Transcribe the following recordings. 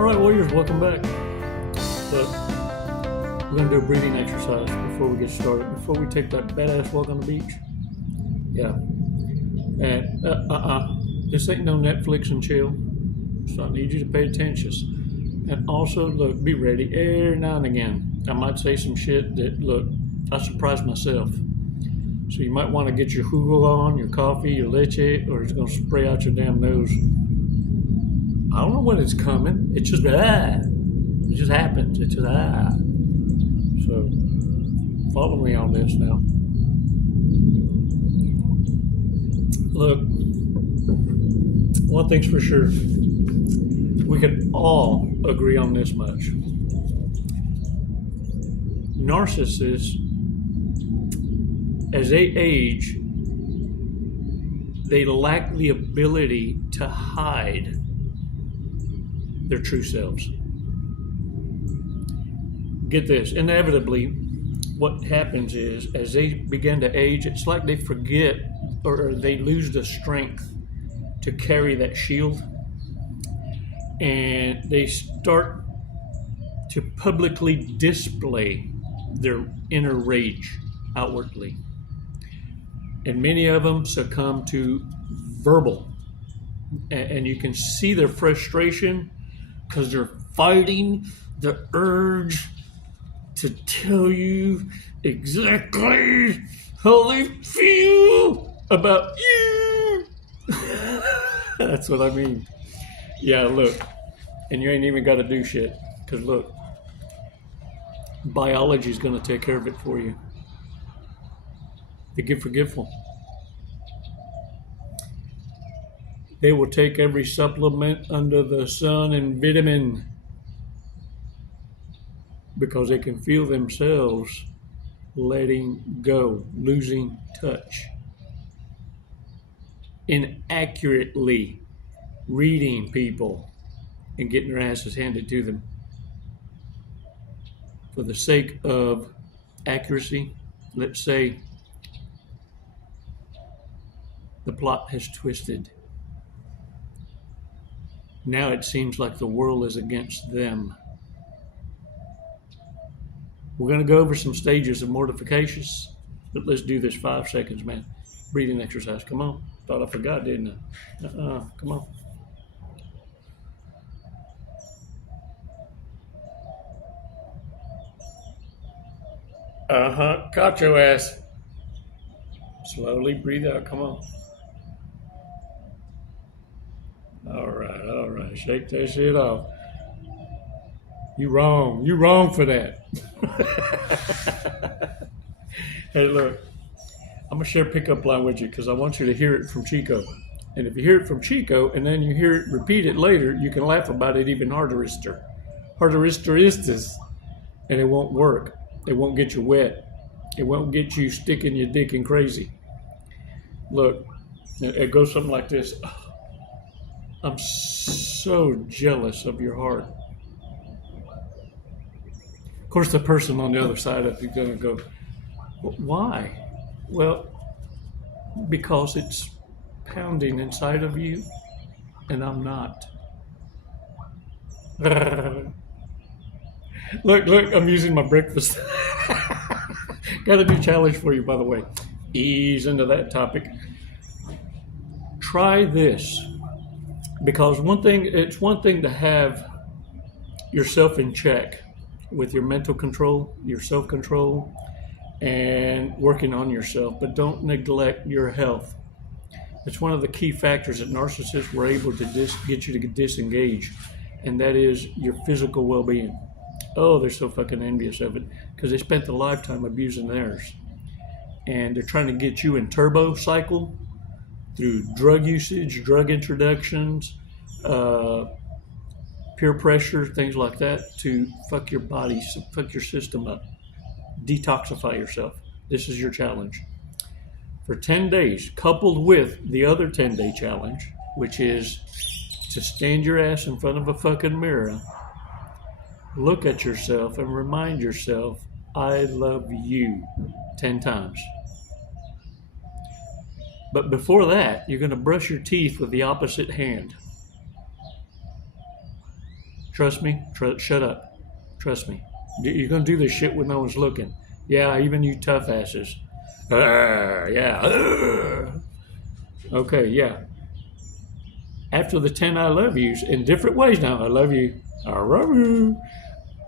Alright, warriors, welcome back. So, we're going to do a breathing exercise before we get started, before we take that badass walk on the beach. Yeah. And, this ain't no Netflix and chill. So I need you to pay attention. And also, look, be ready every now and again. I might say some shit that, look, I surprise myself. So you might want to get your jugo on, your coffee, your leche, or it's going to spray out your damn nose. I don't know when it's coming. It just, It just happens. It's just, So, follow me on this now. Look, one thing's for sure. We can all agree on this much. Narcissists, as they age, they lack the ability to hide their true selves. Get this, inevitably, what happens is, as they begin to age, it's like they forget or they lose the strength to carry that shield, and they start to publicly display their inner rage outwardly. And many of them succumb to verbal. And you can see their frustration because they're fighting the urge to tell you exactly how they feel about you. That's what I mean. Yeah, look. And you ain't even got to do shit. Because look, biology is going to take care of it for you. They get forgetful. They will take every supplement under the sun and vitamin because they can feel themselves letting go, losing touch, inaccurately reading people and getting their asses handed to them. For the sake of accuracy, let's say the plot has twisted. Now it seems like the world is against them. We're going to go over some stages of mortifications, but let's do this 5 seconds, man. Breathing exercise. Come on. Thought I forgot, didn't I? Come on. Caught your ass. Slowly breathe out. Come on. All right. Shake that shit off. You wrong for that. Hey, look, I'm going to share a pickup line with you because I want you to hear it from Chico. And if you hear it from Chico and then you hear it repeated later, you can laugh about it even harder. And it won't work. It won't get you wet. It won't get you sticking your dick in crazy. Look, it goes something like this. I'm so jealous of your heart. Of course, the person on the other side of you is going to go, why? Well, because it's pounding inside of you, and I'm not. Look, I'm using my breakfast. Got a new challenge for you, by the way. Ease into that topic. Try this. Because it's one thing to have yourself in check with your mental control, your self-control, and working on yourself, but don't neglect your health. It's one of the key factors that narcissists were able to get you to disengage, and that is your physical well-being. Oh, they're so fucking envious of it because they spent a lifetime abusing theirs. And they're trying to get you in turbo cycle through drug usage, drug introductions, peer pressure, things like that, to fuck your body, fuck your system up, detoxify yourself. This is your challenge. For 10 days, coupled with the other 10-day challenge, which is to stand your ass in front of a fucking mirror, look at yourself and remind yourself, I love you 10 times. But before that, you're going to brush your teeth with the opposite hand. Trust me. Shut up. Trust me. You're going to do this shit when no one's looking. Yeah, even you tough asses. Yeah. Okay, yeah. After the 10 I love yous in different ways now. I love you. I love you.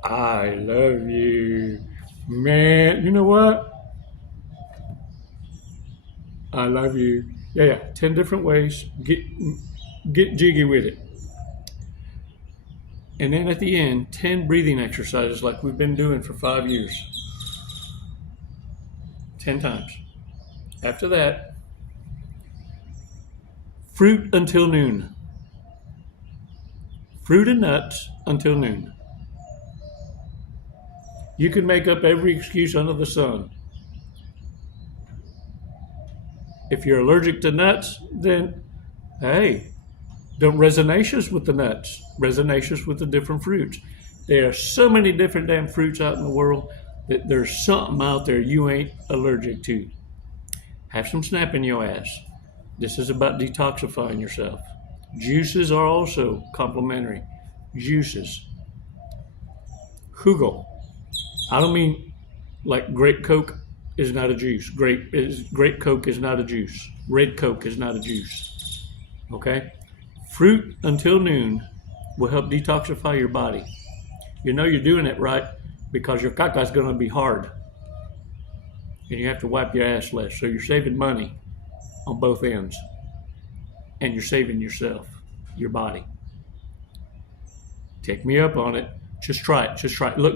I love you. Man, you know what? I love you. Yeah. 10 different ways. Get jiggy with it. And then at the end, 10 breathing exercises like we've been doing for 5 years. 10 times. After that, fruit until noon. Fruit and nuts until noon. You can make up every excuse under the sun. If you're allergic to nuts, then, hey, don't resonaceous with the nuts. Resonaceous with the different fruits. There are so many different damn fruits out in the world that there's something out there you ain't allergic to. Have some snap in your ass. This is about detoxifying yourself. Juices are also complementary. Juices. Jugo. I don't mean like grape Coke is not a juice. Grape Coke is not a juice. Red Coke is not a juice. Okay? Fruit until noon will help detoxify your body. You know you're doing it right because your caca is going to be hard. And you have to wipe your ass less. So you're saving money on both ends. And you're saving yourself, your body. Take me up on it. Just try it. Just try it. Look.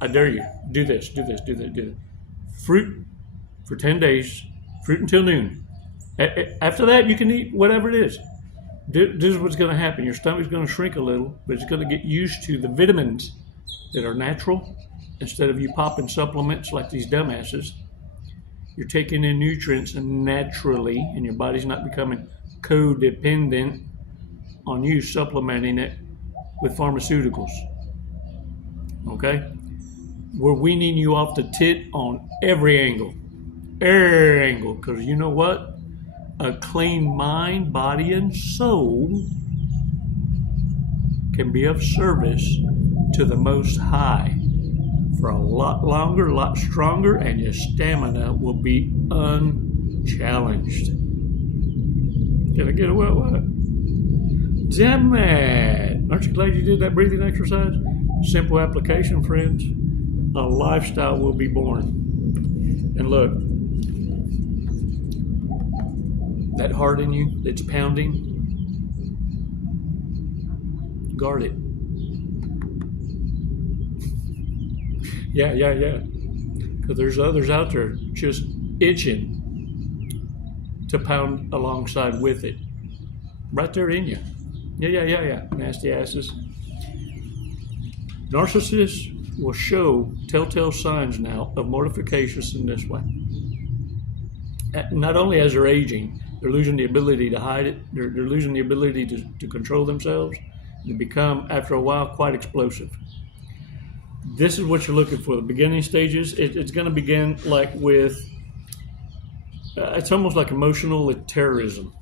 I dare you. Do this. Fruit for 10 days. Fruit until noon. After that, you can eat whatever it is. This is what's going to happen. Your stomach's going to shrink a little, but it's going to get used to the vitamins that are natural. Instead of you popping supplements like these dumbasses, you're taking in nutrients naturally, and your body's not becoming codependent on you supplementing it with pharmaceuticals. Okay? We're weaning you off the tit on every angle. Every angle. Because you know what? A clean mind, body, and soul can be of service to the Most High for a lot longer, a lot stronger, and your stamina will be unchallenged. Can I get a what? Damn it! Aren't you glad you did that breathing exercise? Simple application, friends. A lifestyle will be born. And look, that heart in you that's pounding, guard it. Yeah. Because there's others out there just itching to pound alongside with it. Right there in you. Yeah. Nasty asses. Narcissists will show telltale signs now of mortifications in this way. Not only as they're aging, they're losing the ability to hide it. They're losing the ability to control themselves. They become, after a while, quite explosive. This is what you're looking for. The beginning stages, it's going to begin like with, it's almost like emotional terrorism.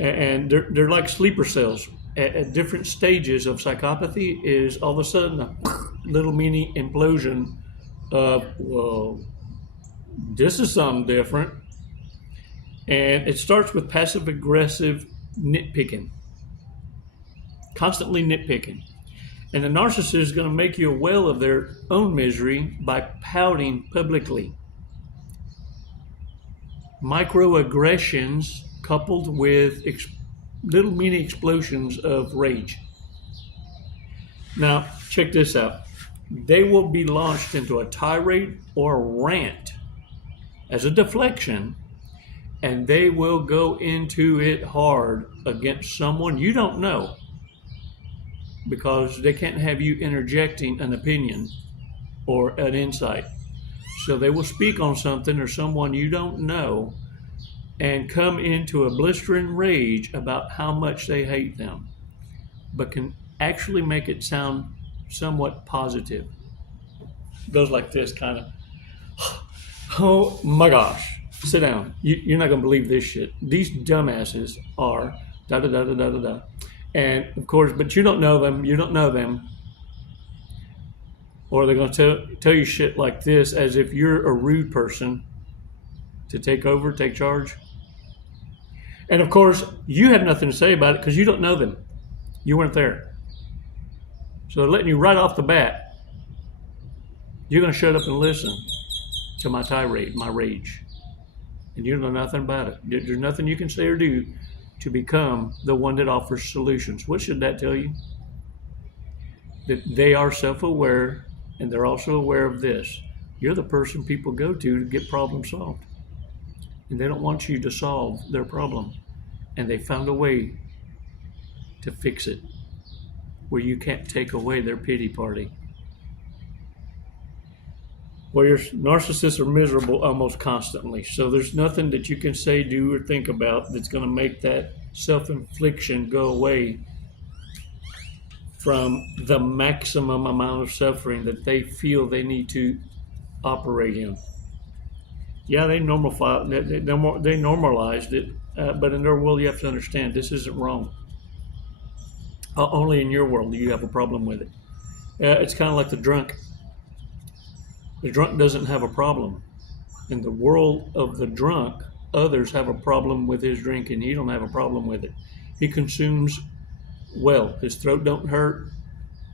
And they're like sleeper cells. At different stages of psychopathy is all of a sudden a little mini implosion of, well, this is something different. And it starts with passive aggressive nitpicking. Constantly nitpicking. And the narcissist is going to make you aware of their own misery by pouting publicly. Microaggressions coupled with little mini explosions of rage. Now, check this out. They will be launched into a tirade or a rant as a deflection, and they will go into it hard against someone you don't know, because they can't have you interjecting an opinion or an insight. So they will speak on something or someone you don't know and come into a blistering rage about how much they hate them, but can actually make it sound somewhat positive. Goes like this, kind of, oh my gosh, sit down. You're not going to believe this shit. These dumbasses are da-da-da-da-da-da-da. And of course, but you don't know them. You don't know them. Or they're going to tell you shit like this as if you're a rude person to take over, take charge. And of course, you have nothing to say about it because you don't know them. You weren't there. So they're letting you right off the bat. You're going to shut up and listen to my tirade, my rage. And you know nothing about it. There's nothing you can say or do to become the one that offers solutions. What should that tell you? That they are self-aware and they're also aware of this. You're the person people go to get problems solved. And they don't want you to solve their problem. And they found a way to fix it where you can't take away their pity party. Well, your narcissists are miserable almost constantly. So there's nothing that you can say, do, or think about that's going to make that self-infliction go away from the maximum amount of suffering that they feel they need to operate in. Yeah, they normalized it, but in their world you have to understand this isn't wrong. Only in your world do you have a problem with it. It's kind of like the drunk. The drunk doesn't have a problem. In the world of the drunk, others have a problem with his drinking. He don't have a problem with it. He consumes well. His throat don't hurt.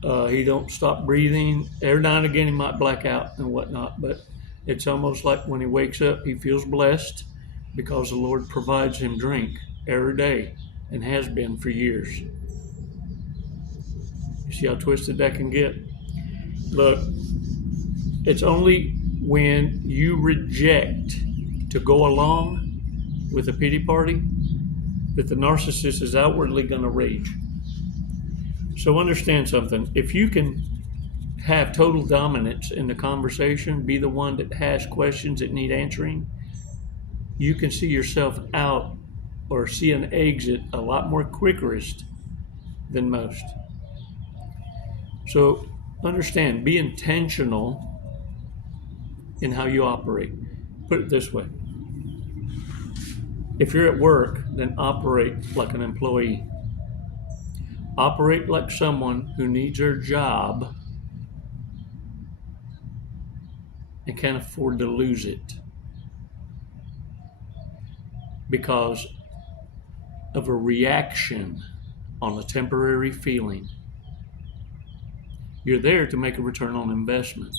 He don't stop breathing. Every now and again he might black out and whatnot, but it's almost like when he wakes up, he feels blessed because the Lord provides him drink every day and has been for years. You see how twisted that can get? Look, it's only when you reject to go along with a pity party that the narcissist is outwardly going to rage. So understand something. If you can have total dominance in the conversation, be the one that has questions that need answering, you can see yourself out or see an exit a lot more quickest than most. So understand, be intentional in how you operate. Put it this way. If you're at work, then operate like an employee. Operate like someone who needs their job and can't afford to lose it because of a reaction on a temporary feeling. You're there to make a return on investment.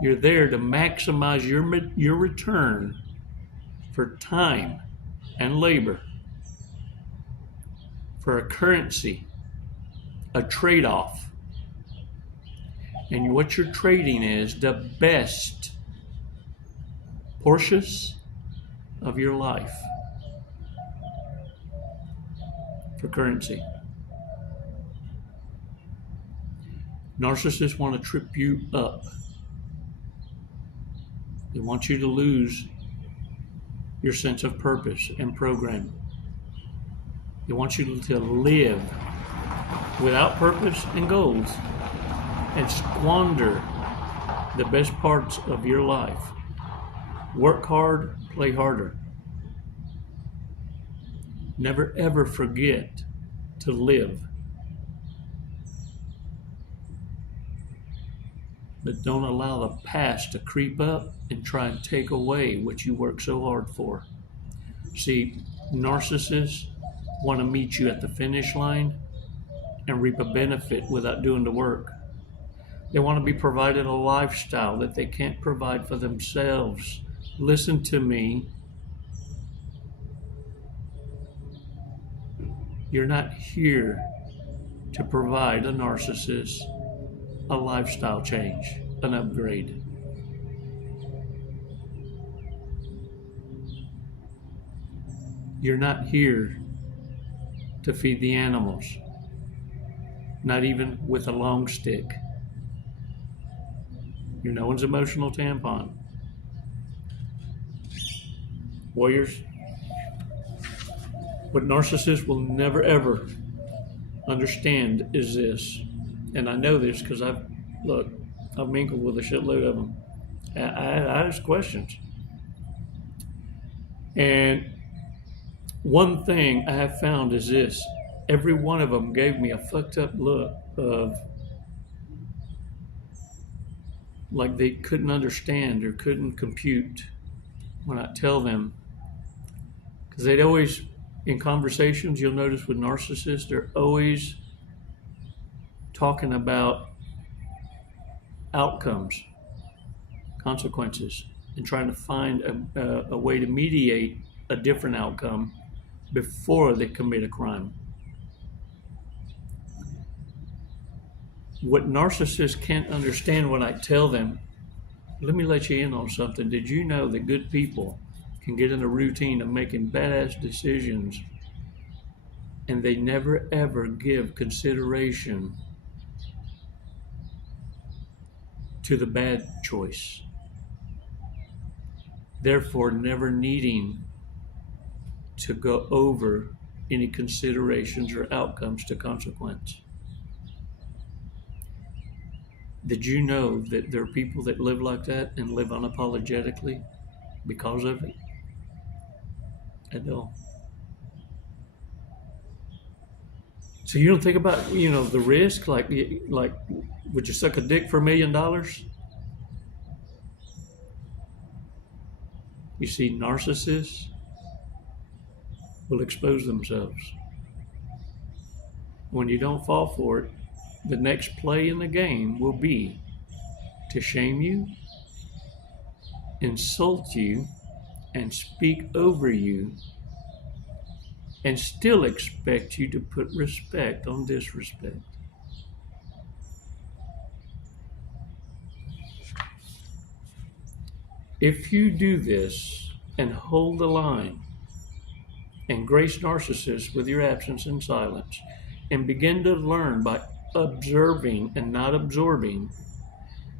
You're there to maximize your return for time and labor, for a currency, a trade-off. And what you're trading is the best portions of your life for currency. Narcissists want to trip you up. They want you to lose your sense of purpose and programming. They want you to live without purpose and goals and squander the best parts of your life. Work hard, play harder. Never ever forget to live. But don't allow the past to creep up and try and take away what you worked so hard for. See, narcissists want to meet you at the finish line and reap a benefit without doing the work. They want to be provided a lifestyle that they can't provide for themselves. Listen to me. You're not here to provide a narcissist a lifestyle change, an upgrade. You're not here to feed the animals, not even with a long stick. You're no one's emotional tampon. Warriors, what narcissists will never ever understand is this, and I know this because I've mingled with a shitload of them. I ask questions. And one thing I have found is this: every one of them gave me a fucked up look of like they couldn't understand or couldn't compute when I tell them. Because they'd always, in conversations, you'll notice with narcissists, they're always talking about outcomes, consequences, and trying to find a way to mediate a different outcome before they commit a crime. What narcissists can't understand when I tell them, let me let you in on something. Did you know that good people can get in a routine of making badass decisions and they never ever give consideration to the bad choice, therefore never needing to go over any considerations or outcomes to consequence? Did you know that there are people that live like that and live unapologetically because of it? I know. So you don't think about, the risk, like, would you suck a dick for $1 million? You see, narcissists will expose themselves. When you don't fall for it, the next play in the game will be to shame you, insult you, and speak over you, and still expect you to put respect on disrespect. If you do this and hold the line and grace narcissists with your absence and silence, and begin to learn by observing and not absorbing,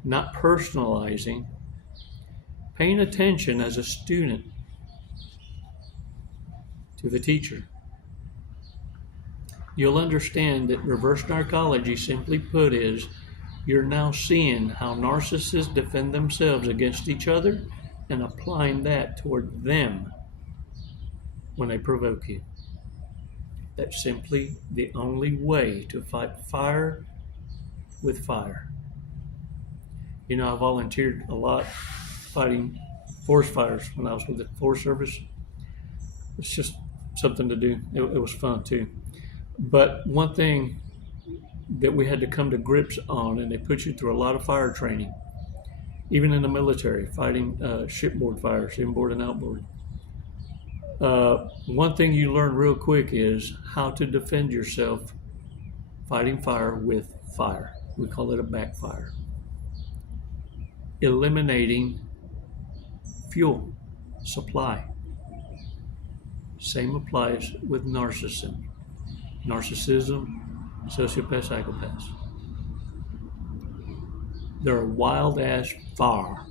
not personalizing, paying attention as a student to the teacher, you'll understand that reverse narcology, simply put, is you're now seeing how narcissists defend themselves against each other and applying that toward them when they provoke you. That's simply the only way to fight fire with fire. I volunteered a lot fighting forest fires when I was with the Forest Service. It's just something to do. It was fun too. But one thing that we had to come to grips on, and they put you through a lot of fire training, even in the military, fighting shipboard fires, inboard and outboard. One thing you learn real quick is how to defend yourself fighting fire with fire. We call it a backfire. Eliminating fuel supply. Same applies with narcissism, sociopath, psychopaths. They're a wild ass fire.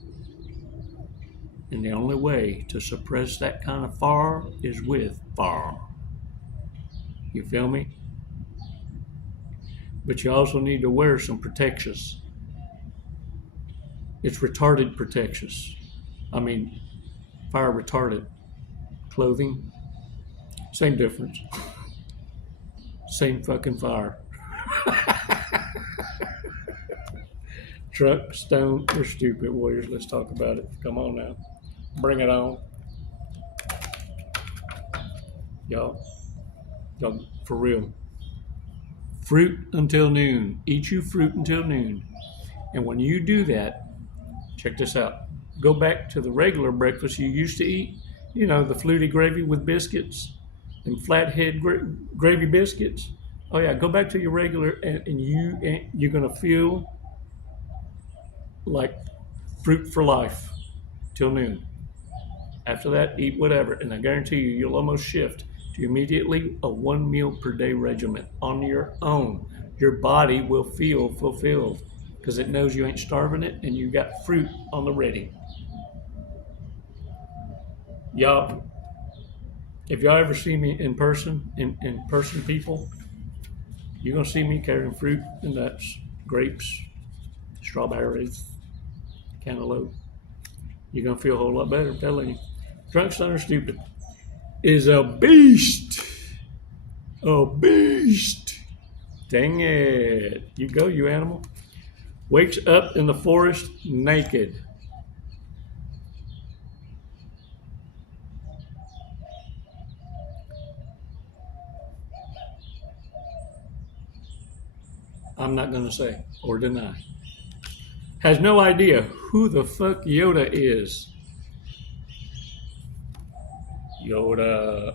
And the only way to suppress that kind of fire is with fire. You feel me? But you also need to wear some protections. It's retarded protections. Fire retardant clothing. Same difference. Same fucking fire. Drunk, stoned, or stupid, warriors. Let's talk about it. Come on now. Bring it on. Y'all, for real. Fruit until noon. Eat you fruit until noon. And when you do that, check this out. Go back to the regular breakfast you used to eat. The fluty gravy with biscuits and flathead gravy biscuits. Oh yeah, go back to your regular, and you're gonna feel like fruit for life till noon. After that, eat whatever, and I guarantee you'll almost shift to immediately a 1 meal per day regimen on your own. Your body will feel fulfilled because it knows you ain't starving it and you got fruit on the ready. Y'all, if y'all ever see me in person people, you're gonna see me carrying fruit and nuts, grapes, strawberries, cantaloupe. You're gonna feel a whole lot better, I'm telling you. Drunk, stoned, or stupid is a beast. A beast. Dang it. You go, you animal. Wakes up in the forest naked. I'm not going to say or deny. Has no idea who the fuck Yoda is. Yoda,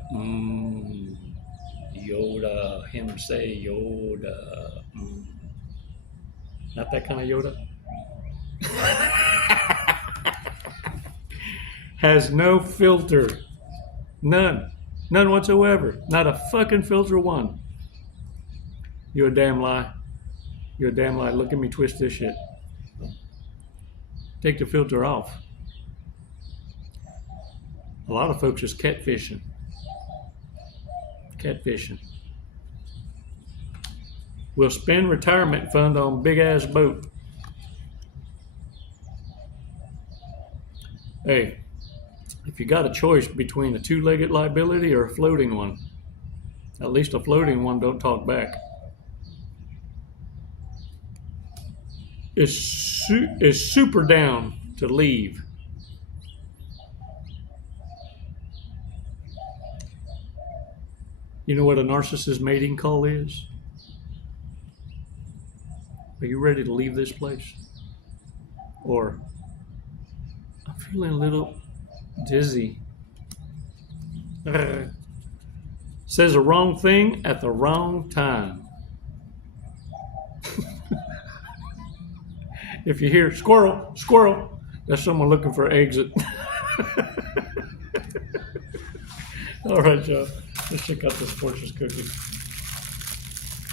Yoda, him say Yoda. Not that kind of Yoda. Has no filter. None. None whatsoever. Not a fucking filter one. You a damn lie. You a damn lie. Look at me twist this shit. Take the filter off. A lot of folks is catfishing. Catfishing. Will spend retirement fund on big ass boat. Hey, if you got a choice between a two-legged liability or a floating one, at least a floating one don't talk back. Is super down to leave. You know what a narcissist mating call is? Are you ready to leave this place? Or, I'm feeling a little dizzy. Says the wrong thing at the wrong time. If you hear squirrel, squirrel, that's someone looking for exit. All right, y'all. Let's check out this Porches cookie.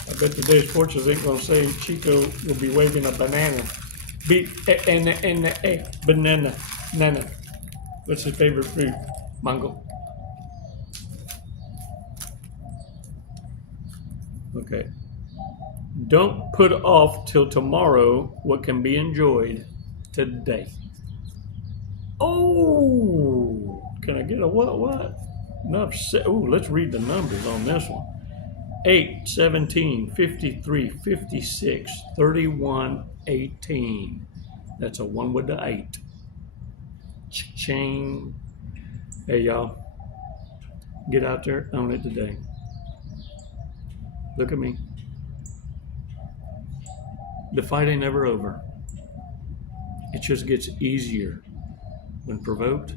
I bet today's Porches ain't gonna say Chico will be waving a banana. Banana. Nana. What's his favorite fruit? Mango. Okay. Don't put off till tomorrow what can be enjoyed today. Oh, can I get a what? Enough. Oh, let's read the numbers on this one. 8, 17, 53, 56, 31, 18. That's a 1 with the 8. Cha-ching. Hey, y'all. Get out there, own it today. Look at me. The fight ain't never over. It just gets easier when provoked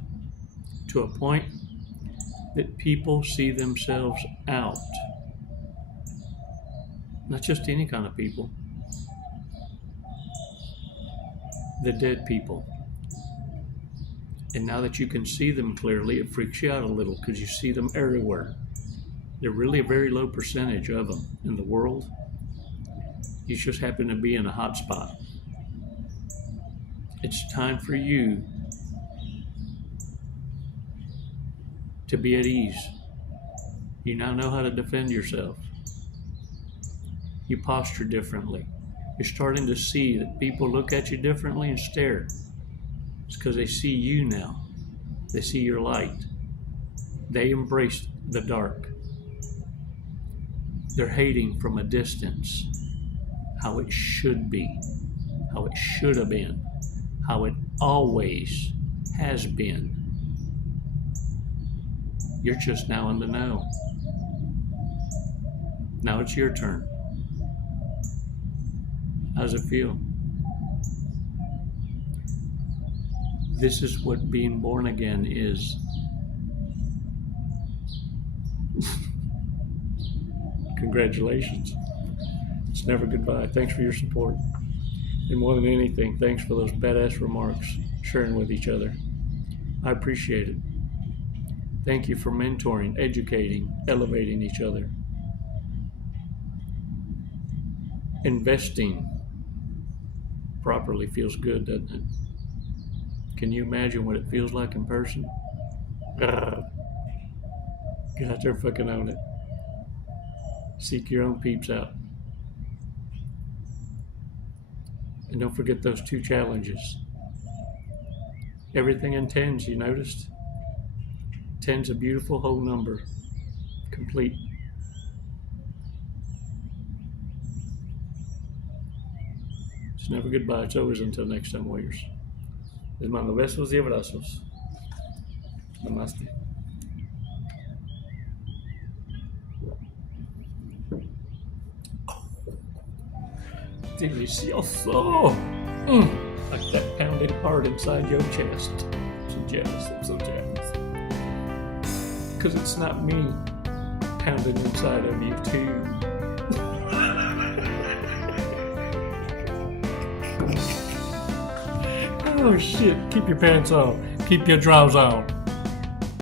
to a point that people see themselves out. Not just any kind of people. The dead people. And now that you can see them clearly, it freaks you out a little because you see them everywhere. They're really a very low percentage of them in the world. You just happen to be in a hot spot. It's time for you to be at ease. You now know how to defend yourself. You posture differently. You're starting to see that people look at you differently and stare. It's because they see you now. They see your light. They embrace the dark. They're hating from a distance how it should be, how it should have been, how it always has been. You're just now in the know. Now it's your turn. How does it feel? This is what being born again is. Congratulations. It's never goodbye. Thanks for your support. And more than anything, thanks for those badass remarks, sharing with each other. I appreciate it. Thank you for mentoring, educating, elevating each other. Investing properly feels good, doesn't it? Can you imagine what it feels like in person? Get out there and fucking own it. Seek your own peeps out. And don't forget those 2 challenges. Everything in tens, you noticed? 10's a beautiful whole number. Complete. It's never goodbye. It's always until next time, warriors. Les mando besos y abrazos. Namaste. Delicioso. Like that pounded heart inside your chest. I'm so jealous. I'm so jealous. Because it's not me pounding inside of you, too. Oh, shit. Keep your pants on. Keep your drawers on.